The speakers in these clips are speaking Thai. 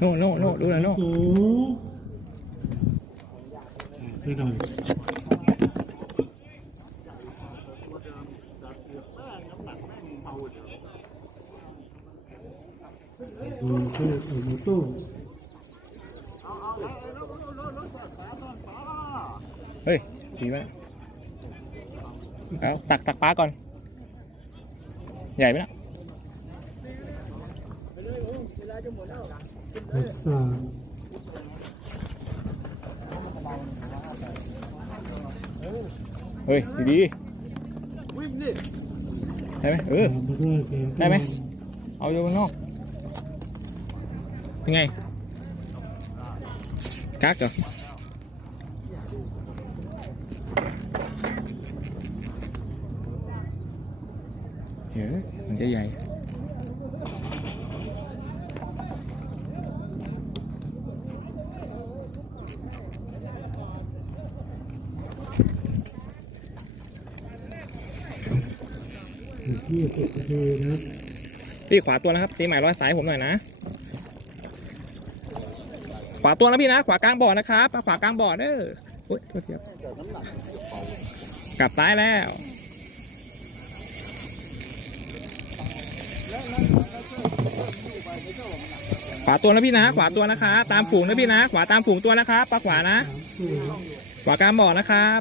โน่โน่โน่ดูนะโนโอ้ไปหน่อยดูตู้เอามาตู้เฮ้ยดีไหมเอาตักตักปลาก่อน ใหญ่ไหมนะ เฮ้ยดีๆได้ไหมเออตามมาด้วยเสียงได้ไหมเอาอยู่ข้างนอกเป็นไงกักเหรอเฮ้ยมันจะใหญ่ ยี่สิบนาทีนะพี่ขวาตัวนะครับตีใหม่ร้อยสายผมหน่อยนะ ขวาตัวนะพี่นะ ขวากลางบ่อนะครับขวากลางบ่อเด้อโอ้ยโทษทีครับกลับซ้ายแล้ว ขวาตัวนะพี่นะ ขวาตัวนะคะ ตามฝูงนะพี่นะ ขวาตามฝูงตัวนะครับปลาขวานะ ขวากลางบ่อนะครับ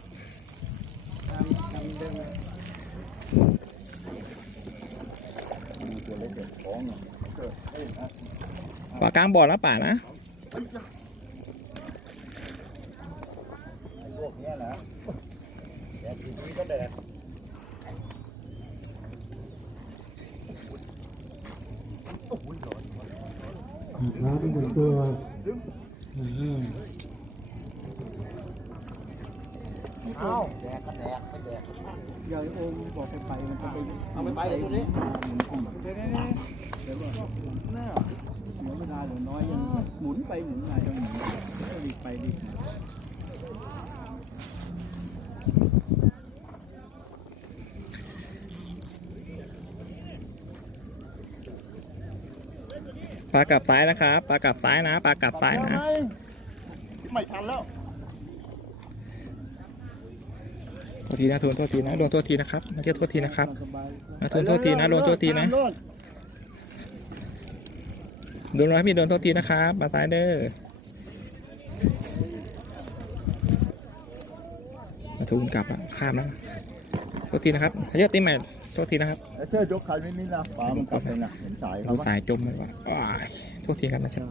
ขวากลางบ่อนะป่านะร้านเป็ นหนึ่งตัวอ่าเอาแดกก็แดกไม่แดกเดี๋ยวโอมบอกไปไปมันจะไปเอาไปไปเลยตัวนี้เดี๋ยวเดี๋ยวเดี๋ยวหน้าเหลือเวลาเหลือน้อยยังหมุนไปหมุนมายังหมุนก็รีบไปรีบมา ปลากลับซ้ายนะครับปลากลับซ้ายนะปลากลับซ้ายนะไม่ทันแล้วโทษทีนะโทษโทษทีนะโดนโทษทีนะครับมาเที่ยวโทษทีนะครับสบายมาโทษโทษทีนะโดนโทษทีนะโดนนะพี่โดนโทษทีนะครับมาซ้ายเด้อมาทุนกลับอะข้ามแล้ว โทษทีนะครับเยอะตีใหม่โทษทีนะครับเชื่อยกคันนิดๆนะปลามันกลับไปนะเห็นสายดูเขาปะสายจมเลยว่ะอ้ายโทษทีครับนะครับ